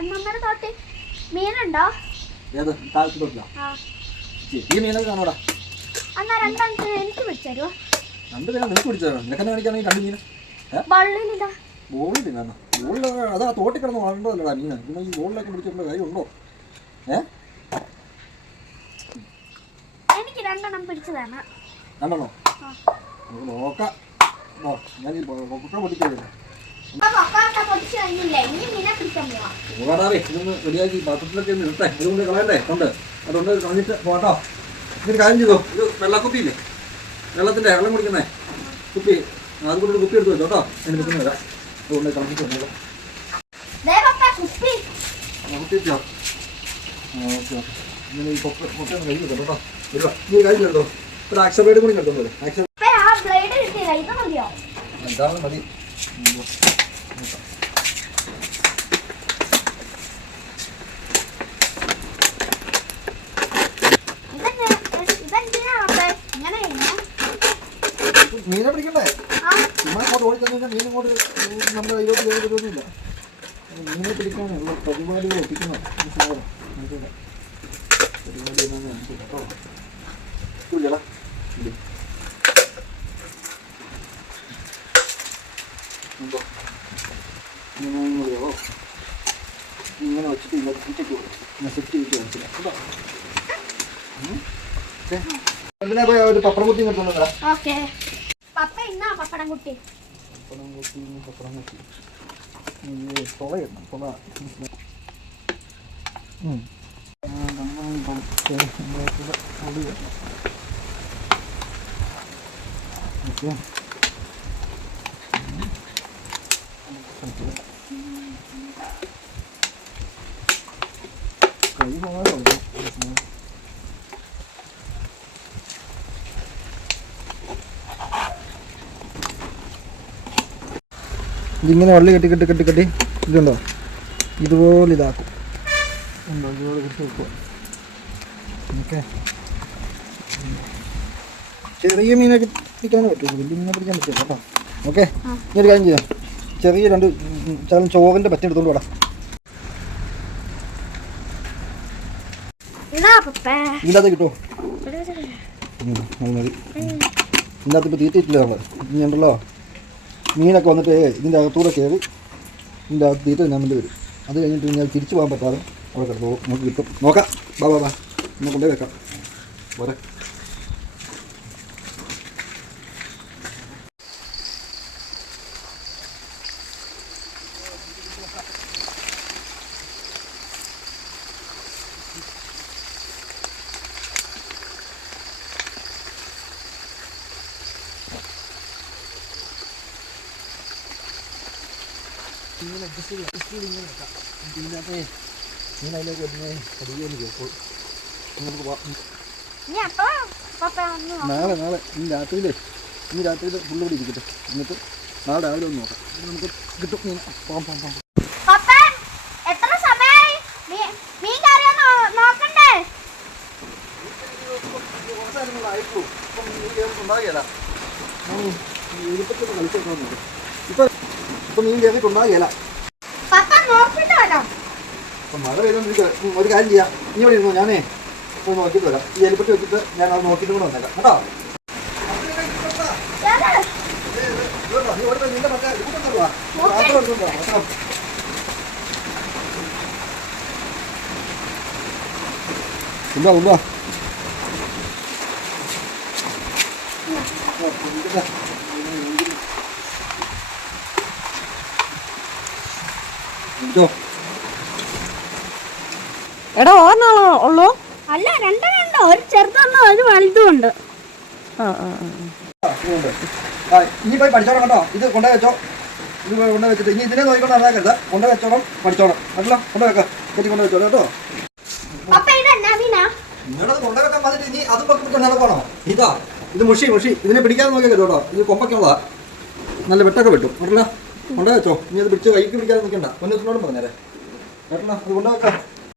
നമ്മുടെ തോട്ടി. മീനുണ്ടോ? ഏത്? താഴത്ത് തൊട്ടില്ല ഈ മീനൊക്കെ കാണോടാ എന്നാ രണ്ടെണ്ണത്തിന് എനിക്ക് പിടിച്ചരുവോ രണ്ട് മീനെ നിനക്ക് പിടിച്ചോ നിനക്കെന്നെ കാണിക്കുകയാണെങ്കിൽ രണ്ട് മീൻ ഏ? വള്ളിയിലിതാ ബോളിൽ അത് ആ തോട്ടി കിടന്ന് വളരണ്ടതല്ലടാ പിന്നെ ഈ ബോളിലൊക്കെ പിടിച്ചിട്ടുള്ള കാര്യമുണ്ടോ ഏ? എനിക്ക് രണ്ടെണ്ണം പിടിച്ചു തരണം. രണ്ടെണ്ണോ. നമുക്ക് നോക്കാം. ഞാൻ ഈ കുട്ട പൊട്ടിക്കഴിഞ്ഞു പോകാടാവേ ഇതൊന്ന് റെഡിയാക്കി പാത്രത്തിലൊക്കെ ഒന്ന് ഇട്ടേ ഇതുകൊണ്ട് കളയണ്ടേ കൊണ്ട് അതുകൊണ്ട് കളഞ്ഞിട്ട് പോട്ടോ ഇതൊരു കാര്യം ചെയ്തോ ഇത് വെള്ളക്കുപ്പിയില്ലേ വെള്ളത്തിന്റെ വെള്ളം കുടിക്കുന്നേ കുപ്പി അതുകൊണ്ട് കുപ്പി എടുത്ത് വെച്ചോ കേട്ടോ അതിന് പറ്റുന്ന വരാം അതുകൊണ്ട് കളഞ്ഞിട്ട് വന്നോളാം കുപ്പി കുത്തിച്ചോ ഓക്കെ ഓക്കെ ഇങ്ങനെ ഈ പൊക്ക പൊക്ക കൈ വെക്കാം കേട്ടോ വരുവാ നീ കൈ കേട്ടോ ഒരു ആക്സബൈഡ് കൂടി കേട്ടോ ആക്സ അപ്പൊ ആ ബ്ലേഡ് കിട്ടിയില്ല ഇത് മതിയോ ഇതാണ് മതി മീനെ പിടിക്കണ്ടേ? ചുമ്മാ അങ്ങോട്ട് ഓടി ചെന്ന് കഴിഞ്ഞാൽ മീൻ ഇങ്ങോട്ട് നമ്മുടെ കയ്യിലോട്ട് കയറി വരുമൊന്നുമില്ല മീനെ പിടിക്കാനുള്ള പരിപാടികൾ ഒപ്പിക്കണം. മനസ്സിലായോ പരിപാടി എന്നാണ് മനസ്സിലായി കേട്ടോ ഇല്ലടാ ഇല്ല എന്തോ ഇങ്ങനെ അറിയാവോ ഇങ്ങനെ വെച്ചിട്ട് ഇങ്ങനെ തീറ്റയ്ക്ക് കൊടുക്കും ഇങ്ങനെ സെറ്റ് ചെയ്തിട്ട് മനസ്സിലായി കേട്ടോ. എന്തിനാ പപ്പടം കുത്തി നിർത്തുന്നുണ്ടോ പപ്പ ഇന്നാ പപ്പടം കുട്ടി പപ്പടം കുത്തി പപ്പടം കുത്തി തുളയിടണം തുള. ഓക്കേ. ഇതിങ്ങനെ വള്ളി കെട്ടി കെട്ടി കെട്ടി കെട്ടി. ഇതുണ്ടോ? ഇതുപോലെ ഇതാക്കും. ഉണ്ടോ? ഇതുപോലെ കെട്ടി വെക്കുക. ഓക്കെ. ചെറിയ മീനൊക്കെ പിടിക്കാനേ പറ്റുള്ളൂ വലിയ മീനെ പിടിക്കാൻ പറ്റില്ല കേട്ടോ. ഓക്കെ. ഇനി ഒരു കാര്യം ചെയ്യാം. ചെറിയ രണ്ട് ശകലം ചോറിന്റെ പറ്റി എടുത്തോണ്ട് വേടാ. ഇതിനകത്ത് കിട്ടുമോ അത് മതി. ഇതിന്റെ ഇപ്പോൾ തീറ്റിയിട്ടില്ല നമ്മൾ ഇനി ഉണ്ടല്ലോ? മീനൊക്കെ വന്നിട്ട് ഇതിന്റെ അകത്തൂടെ കയറി ഇതിന്റെ അകത്ത് തീറ്റ തിന്നാൻ വരും. അത് കഴിഞ്ഞിട്ട് ഞാൻ തിരിച്ചു പോകാൻ പറ്റാതെ അവിടെ കിടന്നു നമുക്ക് കിട്ടും നോക്കാം. ബാ ബാ ബാ ഒന്ന് കൊണ്ടുപോയി വെക്കാം. പോരെ. ഇങ്ങനെ അഡ്ജസ്റ്റ് ചെയ്ത് അഡ്ജസ്റ്റ് ചെയ്ത് ഇങ്ങനെ വെക്കാം ഇതിനകത്ത് ഇങ്ങനെ അതിലേക്ക് വരുന്നേ പതിയെ കേൾക്കുള്ളൂ നമുക്ക് പോവാം ഇനി നോക്കാം. നാളെ നാളെ ഈ രാത്രിയിലേ ഈ രാത്രിയിൽ ഫുള്ള് ഇവിടെ ഇരിക്കട്ടെ എന്നിട്ട് നാളെ രാവിലെ ഒന്ന് നോക്കാം നമുക്ക് കിട്ടും മീൻ പോകാം പോകാം പോകാം പപ്പ എത്ര സമയായി ഇപ്പൊ മീൻ നോക്കിട്ട് വരാം. അപ്പൊ മഴ പെയ്തോണ്ടിരിക്കുക ഒരു കാര്യം ചെയ്യാം. നീ ഇവിടെ ഇരുന്നു? ഞാനേ പോയി നോക്കിയിട്ട് വരാം. ഈ എലിപ്പെട്ടി വെച്ചിട്ട് ഞാൻ അത് നോക്കിയിട്ട് കൂടെ വന്നേക്കാം. കേട്ടോ നിന്റെ പാത്രം എടാ ഓർണാളോ ഉള്ളോ? അല്ല രണ്ടെണ്ണുണ്ട് ഒരു ചെറുതൊന്നും ഒരു വലുതും ഉണ്ട്. ആ ആ ഇനി പോയി പഠിച്ചോണം കേട്ടോ. ഇത് കൊണ്ടേ വെച്ചോ. ഇത് കൊണ്ടേ വെച്ചിട്ട് ഇനി ഇതിനെ നോക്കിക്കൊണ്ട് നടന്നാക്കരുത് കൊണ്ടേ വെച്ചോണം പഠിച്ചോണം. അല്ല കൊണ്ടേ വെക്ക. കെട്ടി കൊണ്ടേ വെച്ചോളൂ കേട്ടോ. നിങ്ങളത് കൊണ്ടേ വെക്കാൻ പറഞ്ഞിട്ട് ഇനി അത് പൊക്കിപ്പിക്കാൻ നടക്കണോ ഇതാ ഇത് മുഷി മുഷി. ഇതിനെ പിടിക്കാതെ നോക്കിയാൽ കേട്ടോ. ഇത് കൊമ്പൊക്കെ ഉള്ളതാ. നല്ല വെട്ടൊക്കെ വെട്ടും. കേട്ടോ കൊണ്ടുപോയി വെച്ചോ ഇനി അത് പിടിച്ച് കൈക്ക് പിടിക്കാതെ നിൽക്കണ്ട. പൊന്നത്തിനോടും പറഞ്ഞേരെ ചേട്ടനാ അത് കൊണ്ടുവെക്കാം വെക്കാം